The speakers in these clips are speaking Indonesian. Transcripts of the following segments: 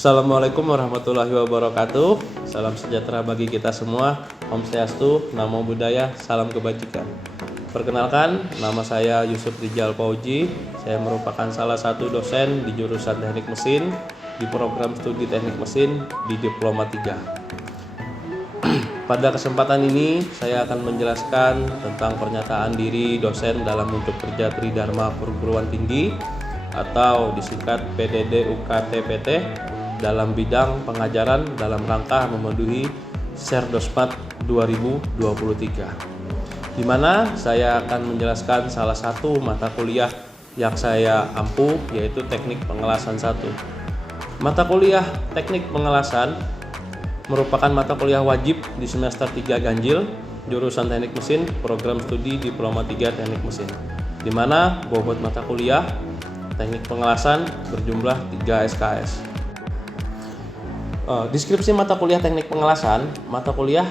Assalamualaikum warahmatullahi wabarakatuh. Salam sejahtera bagi kita semua. Om Swastiastu, Namo Buddhaya, salam kebajikan. Perkenalkan, nama saya Yusuf Rijal Pauji. Saya merupakan salah satu dosen di jurusan Teknik Mesin di program studi Teknik Mesin di Diploma 3. Pada kesempatan ini, saya akan menjelaskan tentang pernyataan diri dosen dalam bentuk kerja Tridharma Perguruan Tinggi atau disingkat PDD UKT-PT dalam bidang pengajaran dalam rangka memenuhi Serdosmat 2023, di mana saya akan menjelaskan salah satu mata kuliah yang saya ampu, yaitu Teknik Pengelasan 1. Mata kuliah Teknik Pengelasan merupakan mata kuliah wajib di semester 3 ganjil jurusan Teknik Mesin program studi Diploma 3 Teknik Mesin, di mana bobot mata kuliah Teknik Pengelasan berjumlah 3 SKS. Deskripsi mata kuliah Teknik Pengelasan, mata kuliah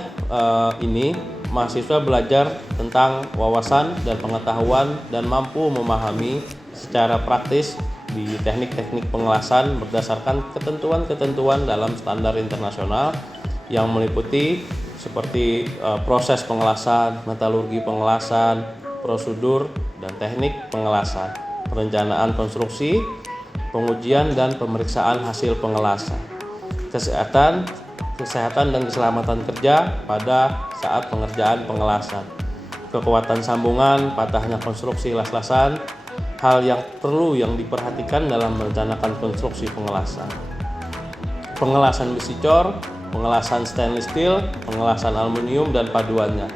ini mahasiswa belajar tentang wawasan dan pengetahuan dan mampu memahami secara praktis di teknik-teknik pengelasan berdasarkan ketentuan-ketentuan dalam standar internasional yang meliputi seperti proses pengelasan, metalurgi pengelasan, prosedur dan teknik pengelasan, perencanaan konstruksi, pengujian dan pemeriksaan hasil pengelasan, kesehatan dan keselamatan kerja pada saat pengerjaan pengelasan, kekuatan sambungan, patahnya konstruksi las-lasan, hal yang perlu yang diperhatikan dalam merencanakan konstruksi pengelasan. Pengelasan besi cor, pengelasan stainless steel, pengelasan aluminium dan paduannya,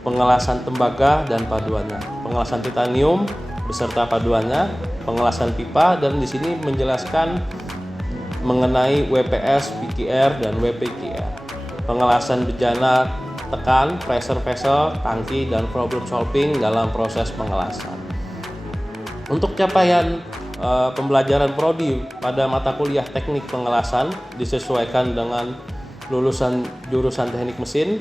pengelasan tembaga dan paduannya, pengelasan titanium beserta paduannya, pengelasan pipa, dan di sini menjelaskan mengenai WPS, PQR dan WPQR, pengelasan bejana tekan, pressure vessel, tangki, dan problem solving dalam proses pengelasan. Untuk capaian pembelajaran prodi pada mata kuliah Teknik Pengelasan disesuaikan dengan lulusan jurusan Teknik Mesin,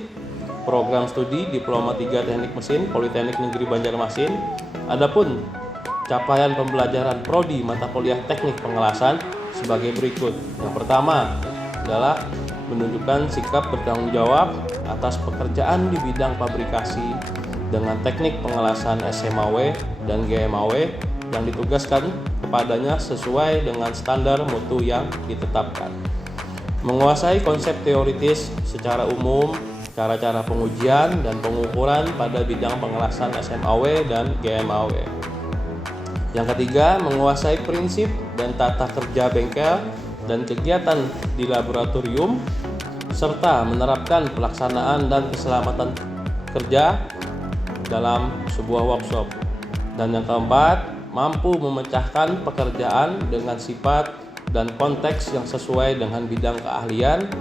program studi Diploma 3 Teknik Mesin, Politeknik Negeri Banjarmasin. Adapun capaian pembelajaran prodi mata kuliah Teknik Pengelasan sebagai berikut. Yang pertama adalah menunjukkan sikap bertanggung jawab atas pekerjaan di bidang fabrikasi dengan teknik pengelasan SMAW dan GMAW yang ditugaskan kepadanya sesuai dengan standar mutu yang ditetapkan. Menguasai konsep teoritis secara umum, cara-cara pengujian dan pengukuran pada bidang pengelasan SMAW dan GMAW. Yang ketiga, menguasai prinsip dan tata kerja bengkel dan kegiatan di laboratorium, serta menerapkan pelaksanaan dan keselamatan kerja dalam sebuah workshop. Dan yang keempat, mampu memecahkan pekerjaan dengan sifat dan konteks yang sesuai dengan bidang keahlian.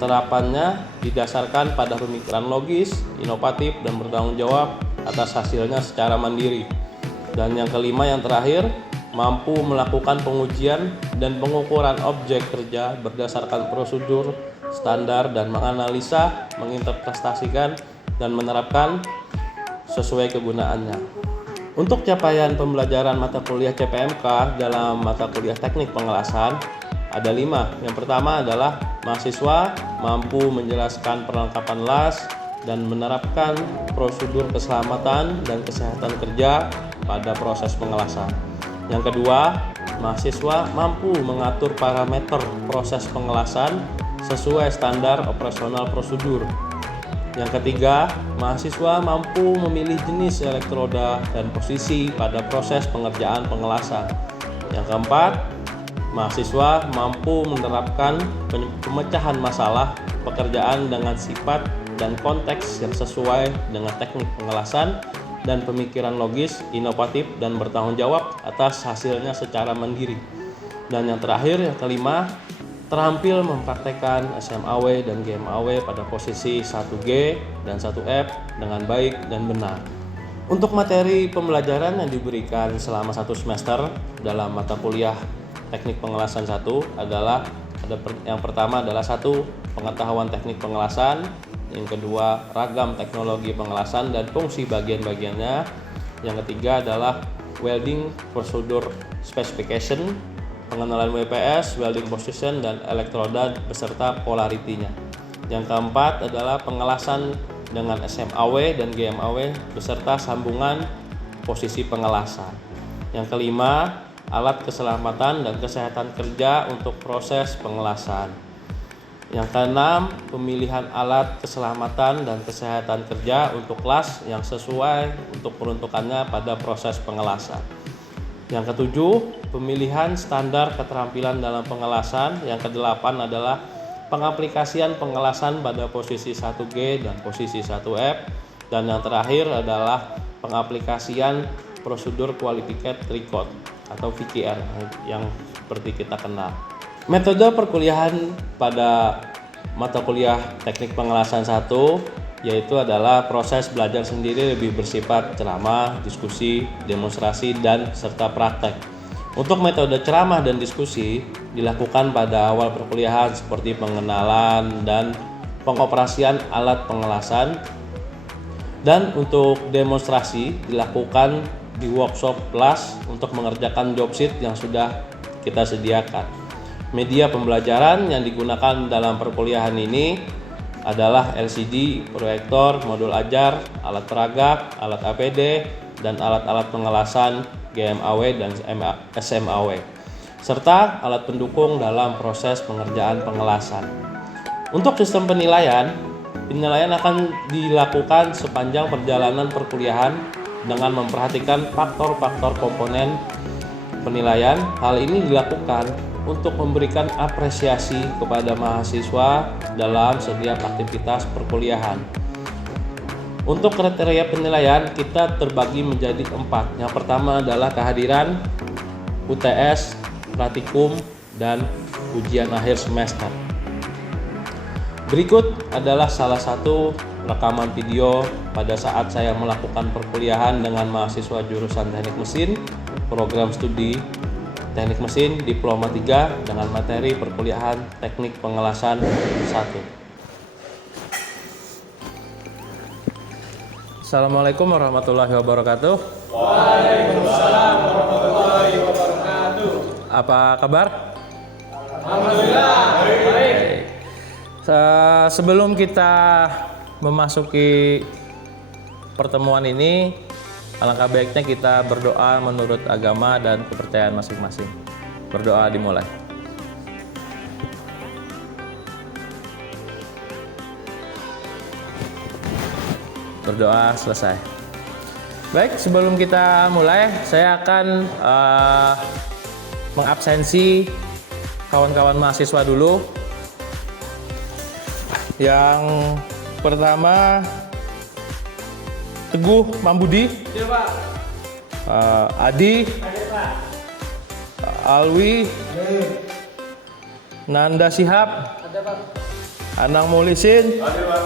Terapannya didasarkan pada pemikiran logis, inovatif, dan bertanggung jawab atas hasilnya secara mandiri. Dan yang kelima, yang terakhir, mampu melakukan pengujian dan pengukuran objek kerja berdasarkan prosedur, standar, dan menganalisa, menginterpretasikan, dan menerapkan sesuai kegunaannya. Untuk capaian pembelajaran mata kuliah CPMK dalam mata kuliah Teknik Pengelasan ada 5. Yang pertama adalah mahasiswa mampu menjelaskan perlengkapan las dan menerapkan prosedur keselamatan dan kesehatan kerja pada proses pengelasan. Yang kedua, mahasiswa mampu mengatur parameter proses pengelasan sesuai standar operasional prosedur. Yang ketiga, mahasiswa mampu memilih jenis elektroda dan posisi pada proses pengerjaan pengelasan. Yang keempat, mahasiswa mampu menerapkan pemecahan masalah pekerjaan dengan sifat dan konteks yang sesuai dengan teknik pengelasan dan pemikiran logis, inovatif, dan bertanggung jawab atas hasilnya secara mandiri. Dan yang terakhir, yang kelima, terampil mempraktekkan SMAW dan GMAW pada posisi 1G dan 1F dengan baik dan benar. Untuk materi pembelajaran yang diberikan selama 1 semester dalam mata kuliah Teknik Pengelasan 1 adalah yang pertama adalah 1. Pengetahuan teknik pengelasan, yang kedua ragam teknologi pengelasan dan fungsi bagian-bagiannya, yang ketiga adalah welding procedure specification, pengenalan WPS, welding position, dan elektroda beserta polaritinya. Yang keempat adalah pengelasan dengan SMAW dan GMAW beserta sambungan posisi pengelasan. Yang kelima, alat keselamatan dan kesehatan kerja untuk proses pengelasan. Yang keenam, pemilihan alat keselamatan dan kesehatan kerja untuk kelas yang sesuai untuk peruntukannya pada proses pengelasan. Yang ketujuh, pemilihan standar keterampilan dalam pengelasan. Yang kedelapan adalah pengaplikasian pengelasan pada posisi 1G dan posisi 1F. Dan yang terakhir adalah pengaplikasian prosedur qualified record atau VQR yang seperti kita kenal. Metode perkuliahan pada mata kuliah Teknik Pengelasan 1 yaitu adalah proses belajar sendiri lebih bersifat ceramah, diskusi, demonstrasi, dan serta praktek. Untuk metode ceramah dan diskusi dilakukan pada awal perkuliahan seperti pengenalan dan pengoperasian alat pengelasan, dan untuk demonstrasi dilakukan di workshop kelas untuk mengerjakan job sheet yang sudah kita sediakan. Media pembelajaran yang digunakan dalam perkuliahan ini adalah LCD, proyektor, modul ajar, alat peragak, alat APD, dan alat-alat pengelasan GMAW dan SMAW, serta alat pendukung dalam proses pengerjaan pengelasan. Untuk sistem penilaian akan dilakukan sepanjang perjalanan perkuliahan dengan memperhatikan faktor-faktor komponen penilaian. Hal ini dilakukan untuk memberikan apresiasi kepada mahasiswa dalam setiap aktivitas perkuliahan. Untuk kriteria penilaian kita terbagi menjadi 4. Yang pertama adalah kehadiran, UTS, praktikum, dan ujian akhir semester. Berikut adalah salah satu rekaman video pada saat saya melakukan perkuliahan dengan mahasiswa jurusan Teknik Mesin, program studi Teknik Mesin Diploma 3 dengan materi perkuliahan Teknik Pengelasan 1. Assalamualaikum warahmatullahi wabarakatuh. Waalaikumsalam warahmatullahi wabarakatuh. Apa kabar? Alhamdulillah. Baik. Sebelum kita memasuki pertemuan ini, alangkah baiknya kita berdoa menurut agama dan kepercayaan masing-masing. Berdoa dimulai. Berdoa selesai. Baik, sebelum kita mulai, saya akan mengabsensi kawan-kawan mahasiswa dulu. Yang pertama, Teguh Mambudi, Iya, Pak. Adi, Ada, Pak. Alwi, Nanda Sihab, Ada, Pak. Anang Mulisin, Ada, Pak.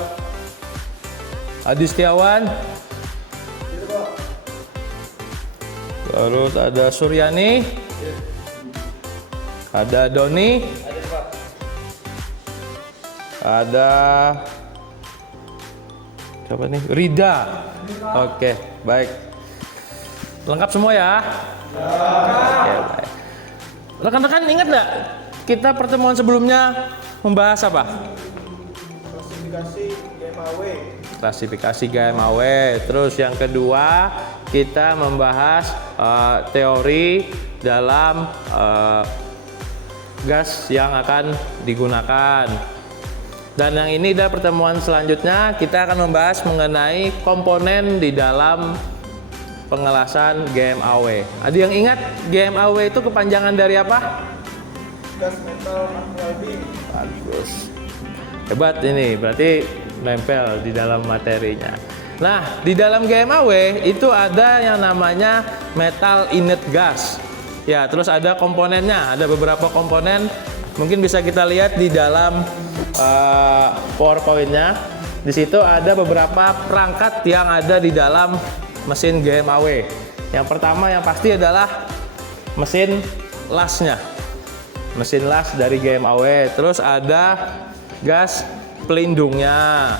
Adi Setiawan, Itu, Pak. terus ada Suryani, ada Doni, Ada, Pak. ada siapa nih? Rida. Oke, baik. Lengkap semua ya? Oke, baik. Rekan-rekan ingat nggak kita pertemuan sebelumnya membahas apa? Klasifikasi GMAW. Klasifikasi GMAW. Terus yang kedua kita membahas teori dalam gas yang akan digunakan. Dan yang ini adalah pertemuan selanjutnya, kita akan membahas mengenai komponen di dalam pengelasan GMAW. Ada yang ingat GMAW itu kepanjangan dari apa? Gas metal welding. Bagus. Hebat ini, berarti nempel di dalam materinya. Nah, di dalam GMAW itu ada yang namanya metal inert gas. Ya, terus ada komponennya, ada beberapa komponen. Mungkin bisa kita lihat di dalam PowerPoint-nya. Di situ ada beberapa perangkat yang ada di dalam mesin GMAW. Yang pertama yang pasti adalah mesin lasnya. Mesin las dari GMAW. Terus ada gas pelindungnya.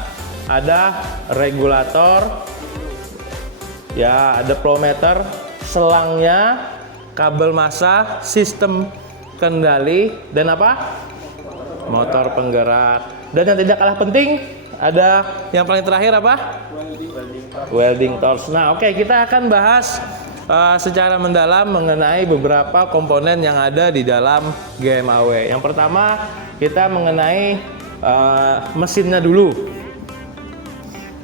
Ada regulator. Ya, ada flow meter, selangnya, kabel massa, sistem kendali, dan apa? Motor penggerak. Dan yang tidak kalah penting, ada yang paling terakhir apa? Welding torch. Nah, oke, kita akan bahas secara mendalam mengenai beberapa komponen yang ada di dalam GMAW. Yang pertama, kita mengenai mesinnya dulu.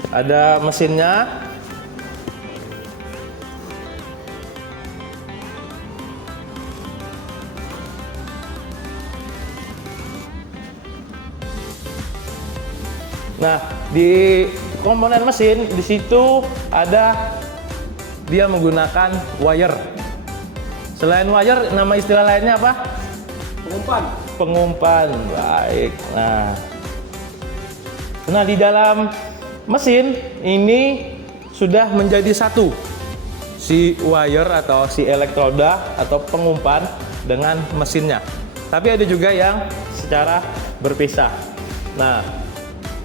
Ada mesinnya. Nah, di komponen mesin di situ ada dia menggunakan wire. Selain wire, nama istilah lainnya apa? Pengumpan. Pengumpan. Baik. Nah, di dalam mesin ini sudah menjadi satu. Si wire atau si elektroda atau pengumpan dengan mesinnya. Tapi ada juga yang secara berpisah. Nah,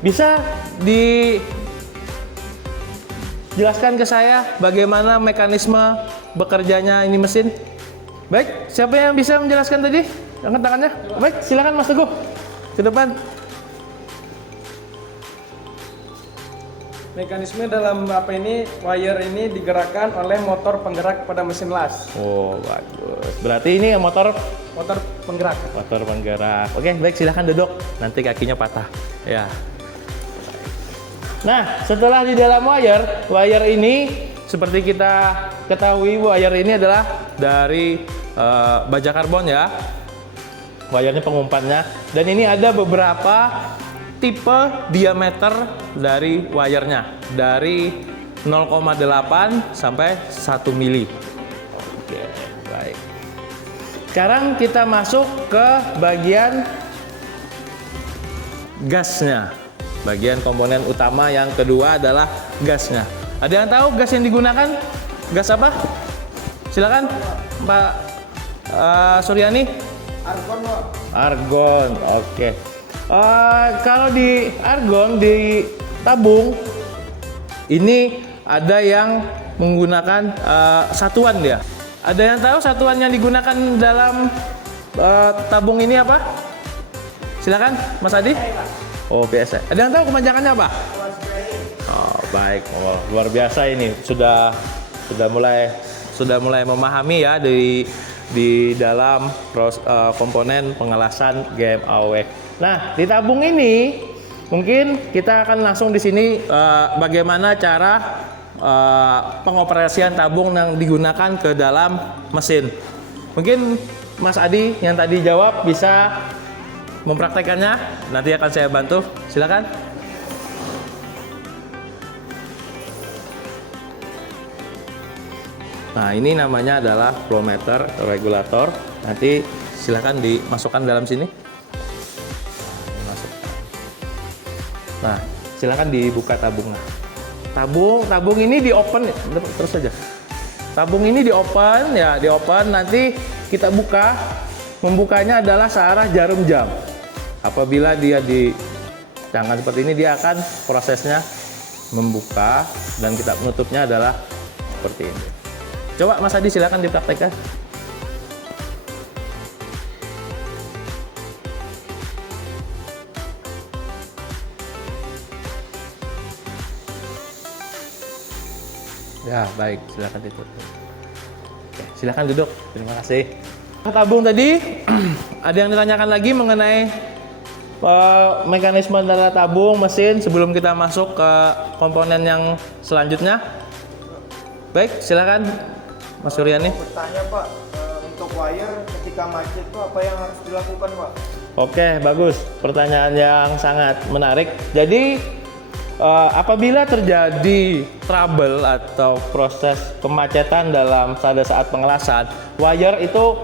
bisa dijelaskan ke saya bagaimana mekanisme bekerjanya ini mesin? Baik, siapa yang bisa menjelaskan tadi? Angkat tangannya. Baik, silakan Mas Teguh ke depan. Mekanisme dalam wire ini digerakkan oleh motor penggerak pada mesin las. Oh, bagus. Berarti ini motor Penggerak. penggerak. Oke, baik, silakan duduk. Nanti kakinya patah. Ya. Nah, setelah di dalam wire ini seperti kita ketahui, wire ini adalah dari baja karbon ya. Wire-nya pengumpannya, dan ini ada beberapa tipe diameter dari wire-nya, dari 0,8 sampai 1 mili. Oke, baik. Sekarang kita masuk ke bagian gasnya. Bagian komponen utama yang kedua adalah gasnya. Ada yang tahu gas yang digunakan? Gas apa? Silakan, Pak Suryani. Argon, Pak. Argon, oke. Kalau di argon di tabung ini ada yang menggunakan satuan dia. Ada yang tahu satuan yang digunakan dalam tabung ini apa? Silakan, Mas Adi. Oh, biasa. Ada yang tahu kepanjangannya apa? Oh, baik. Oh, luar biasa ini. Sudah mulai memahami ya di dalam komponen pengelasan GMAW. Nah, di tabung ini mungkin kita akan langsung di sini bagaimana cara pengoperasian tabung yang digunakan ke dalam mesin. Mungkin Mas Adi yang tadi jawab bisa mempraktekannya, nanti akan saya bantu. Silakan. Nah, ini namanya adalah flow meter regulator. Nanti silakan dimasukkan dalam sini. Nah, silakan dibuka tabungnya. Tabung ini di open terus saja. Tabung ini di open ya, di open, nanti kita buka. Membukanya adalah searah jarum jam. Apabila dia di tangan seperti ini, dia akan prosesnya membuka, dan kita menutupnya adalah seperti ini. Coba Mas Adi silakan dipraktekkan. Ya, baik, silakan ditutup. Oke, silakan duduk. Terima kasih. Tabung tadi ada yang ditanyakan lagi mengenai mekanisme antara tabung, mesin sebelum kita masuk ke komponen yang selanjutnya. Baik, silakan Mas Suryani. Bertanya, Pak, untuk wire ketika macet itu apa yang harus dilakukan, Pak? Oke, bagus. Pertanyaan yang sangat menarik. Jadi apabila terjadi trouble atau proses kemacetan pada saat pengelasan, wire itu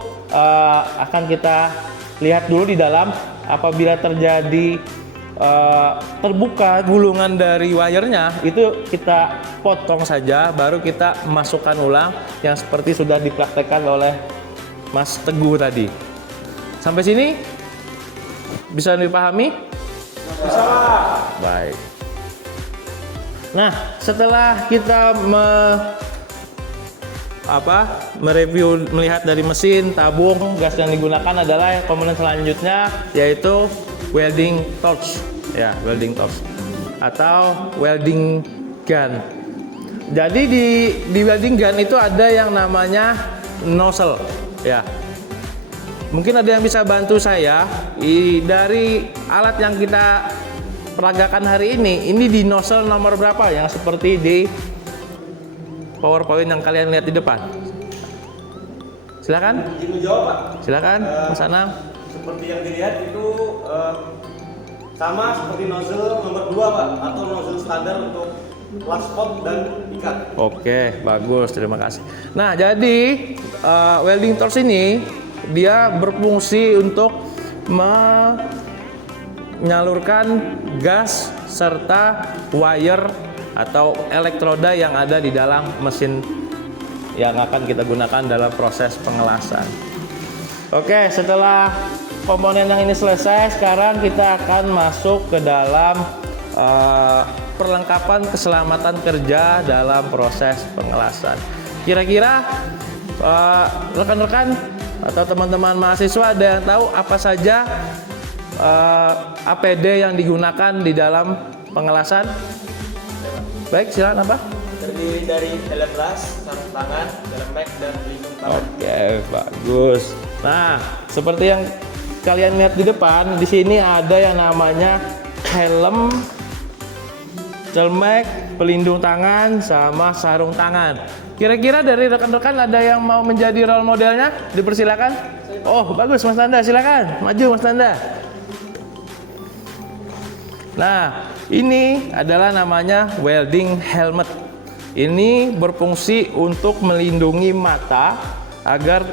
akan kita lihat dulu di dalam. Apabila terjadi terbuka gulungan dari wire-nya, itu kita potong saja, baru kita masukkan ulang yang seperti sudah dipraktekkan oleh Mas Teguh tadi. Sampai sini bisa dipahami? Bisa, Pak. Baik. Nah, setelah kita mereview, melihat dari mesin, tabung, gas yang digunakan adalah komponen selanjutnya, yaitu welding torch, ya, welding torch atau welding gun. Jadi di welding gun itu ada yang namanya nozzle, ya. Mungkin ada yang bisa bantu saya dari alat yang kita peragakan hari ini di nozzle nomor berapa yang seperti di PowerPoint yang kalian lihat di depan? Silakan. Izin menjawab, Pak. Silakan, Mas Anam. Seperti yang dilihat itu sama seperti nozzle nomor 2, Pak, atau nozzle standar untuk last spot dan ikat. Oke, bagus, terima kasih. Nah, jadi welding torch ini dia berfungsi untuk menyalurkan gas serta wire atau elektroda yang ada di dalam mesin yang akan kita gunakan dalam proses pengelasan. Oke, setelah komponen yang ini selesai, sekarang kita akan masuk ke dalam perlengkapan keselamatan kerja dalam proses pengelasan. Kira-kira rekan-rekan atau teman-teman mahasiswa ada yang tahu apa saja APD yang digunakan di dalam pengelasan? Baik, silakan apa? Terdiri dari helm gas, sarung tangan, helmet, dan pelindung tangan. Oke, bagus. Nah, seperti yang kalian lihat di depan, di sini ada yang namanya helm, helmet, pelindung tangan, sama sarung tangan. Kira-kira dari rekan-rekan ada yang mau menjadi role modelnya? Dipersilakan. Oh, bagus, Mas Nanda, silakan. Maju, Mas Nanda. Nah, ini adalah namanya welding helmet. Ini berfungsi untuk melindungi mata agar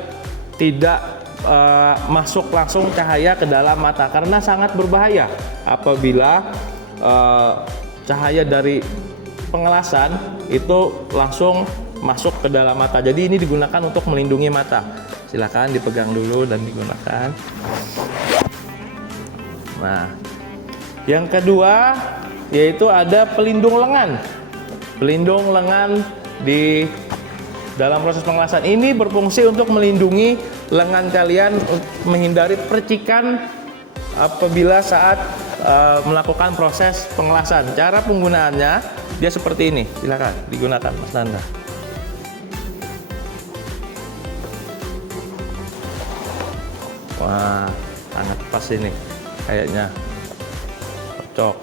tidak masuk langsung cahaya ke dalam mata, karena sangat berbahaya apabila cahaya dari pengelasan itu langsung masuk ke dalam mata. Jadi ini digunakan untuk melindungi mata. Silakan dipegang dulu dan digunakan. Nah, yang kedua yaitu ada pelindung lengan. Pelindung lengan di dalam proses pengelasan ini berfungsi untuk melindungi lengan kalian, menghindari percikan apabila saat melakukan proses pengelasan. Cara penggunaannya dia seperti ini. Silakan digunakan, Mas Nanda. Wah, sangat pas ini kayaknya. Cocok.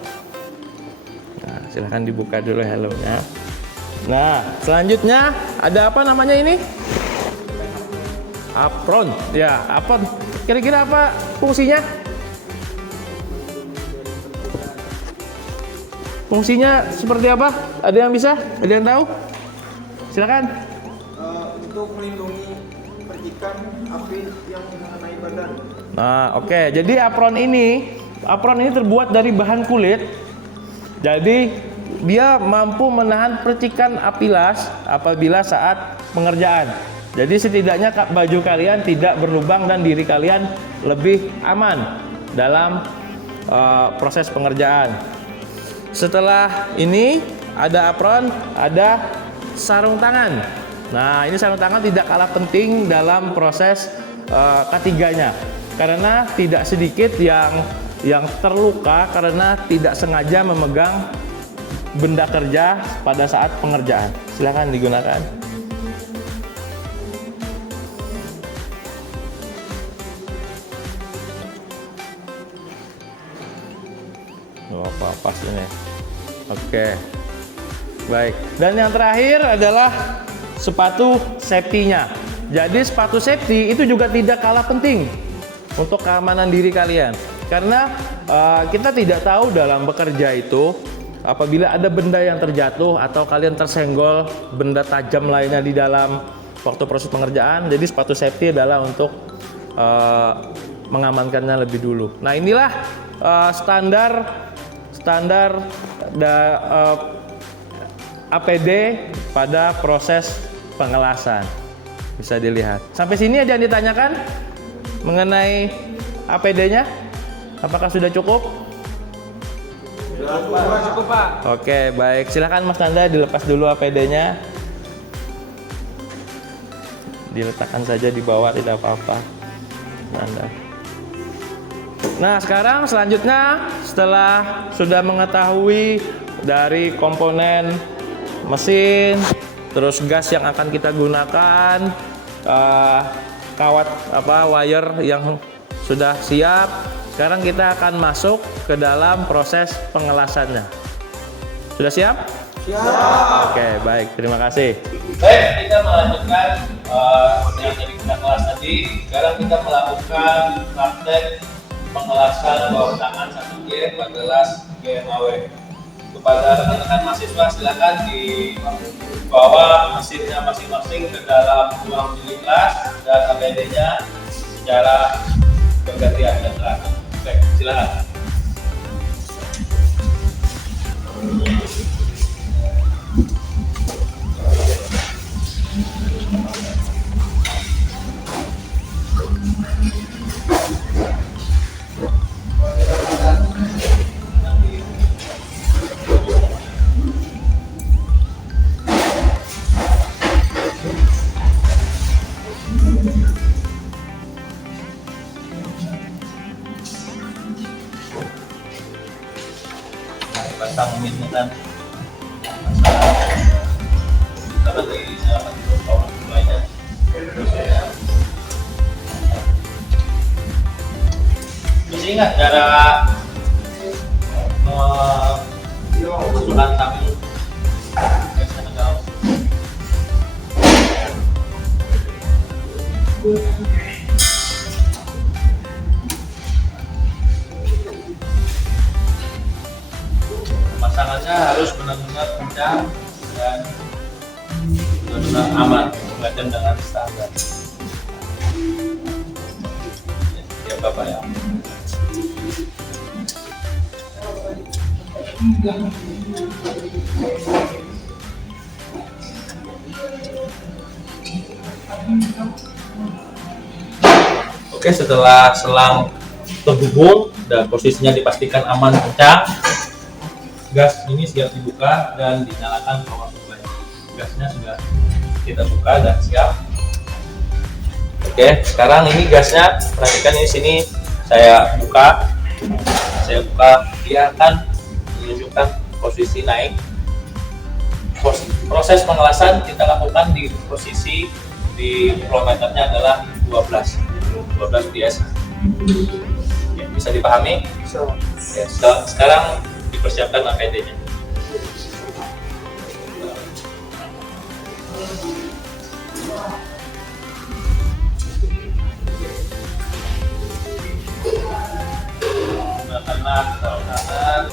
Nah, silahkan dibuka dulu helmnya. Nah, selanjutnya ada apa namanya ini? Apron. Ya, apron. Kira-kira apa fungsinya? Fungsinya seperti apa? Ada yang bisa? Ada yang tahu? Silakan. Untuk melindungi percikan api yang mengenai badan. Nah, oke. Jadi apron ini terbuat dari bahan kulit. Jadi dia mampu menahan percikan api las apabila saat pengerjaan. Jadi setidaknya baju kalian tidak berlubang dan diri kalian lebih aman dalam proses pengerjaan. Setelah ini ada apron, ada sarung tangan. Nah, ini sarung tangan tidak kalah penting dalam proses ketiganya, karena tidak sedikit yang terluka karena tidak sengaja memegang benda kerja pada saat pengerjaan. Silakan digunakan. Apa pas ini? Oke. Baik. Dan yang terakhir adalah sepatu safety-nya. Jadi sepatu safety itu juga tidak kalah penting untuk keamanan diri kalian. Karena kita tidak tahu dalam bekerja itu apabila ada benda yang terjatuh atau kalian tersenggol benda tajam lainnya di dalam waktu proses pengerjaan. Jadi sepatu safety adalah untuk mengamankannya lebih dulu. Nah, inilah standar APD pada proses pengelasan. Bisa dilihat. Sampai sini ada yang ditanyakan mengenai APD-nya? Apakah sudah cukup? Cukup, Pak. Oke, baik. Silakan Mas Nanda dilepas dulu APD-nya. diletakkan saja di bawah, tidak apa-apa. Nah, sekarang selanjutnya setelah sudah mengetahui dari komponen mesin, terus gas yang akan kita gunakan, kawat wire yang sudah siap, sekarang kita akan masuk ke dalam proses pengelasannya. Sudah siap? Siap. Oke, baik, terima kasih. Baik, kita melanjutkan yang tadi kita kelas tadi. Sekarang kita melakukan praktek pengelasan bawah tangan 1G pada kelas GMAW. Kepada rekan-rekan mahasiswa, silakan dibawa mesinnya masing-masing ke dalam ruang bilik kelas dan APD-nya secara bergantian dan teratur. Baik, silakan. Pasang minum kan karena di power supply-nya masih ingat cara memasukkan tabung gasnya ke dalam. Pemasangannya harus benar-benar kencang dan benar-benar aman, sesuai dengan standar. Ya Bapak ya. Oke, setelah selang terhubung dan posisinya dipastikan aman kencang, gas ini siap dibuka dan dinyalakan power supply. Gasnya sudah kita buka dan siap. Oke, sekarang ini gasnya, perhatikan ini sini saya buka, dia akan menunjukkan posisi naik. Proses pengelasan kita lakukan di posisi di kilometernya adalah 12 biasa. Ya, bisa dipahami? Ya, sekarang dipersiapkan APD-nya. Gunakanlah sarung tangan.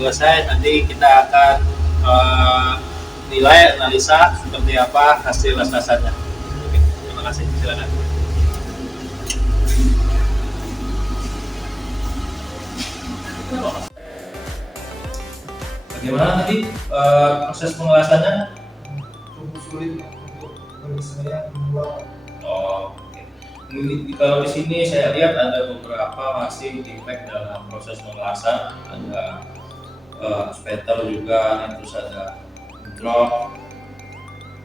selesai nanti kita akan nilai analisa seperti apa hasil las-lasannya. Oke, terima kasih. Silakan. Bagaimana tadi proses pengelasannya? Cukup sulit untuk bagi saya membuat. Oh, oke. Kalau di sini saya lihat ada beberapa masih defect dalam proses pengelasan, ada spatter juga, terus ada drop.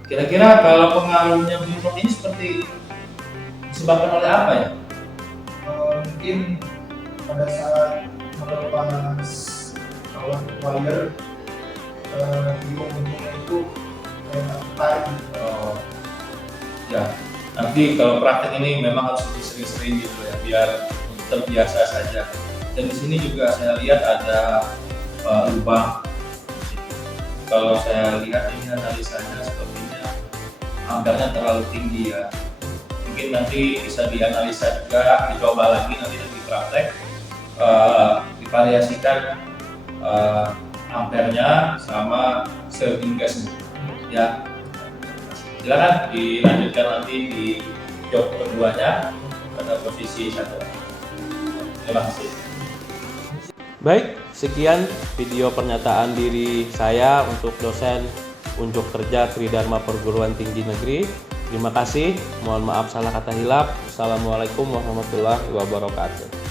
Kira-kira kalau pengaruhnya drop ini seperti disebabkan oleh apa ya? Mungkin pada saat melepas wire di momentumnya itu kayak tarik. Oh, ya. Nanti kalau praktek ini memang harus lebih sering-sering gitu ya, biar terbiasa saja. Dan di sini juga saya lihat ada lubang. Kalau saya lihat ini analisanya sepertinya ampernya terlalu tinggi ya. Mungkin nanti bisa dianalisa juga, dicoba lagi nanti di praktek, divariasikan ampernya sama serving gasnya ya. Silakan dilanjutkan nanti di job keduanya pada posisi 1. Terima kasih. Baik, sekian video pernyataan diri saya untuk dosen unjuk kerja Tridharma Perguruan Tinggi Negeri. Terima kasih, mohon maaf salah kata hilaf. Assalamualaikum warahmatullahi wabarakatuh.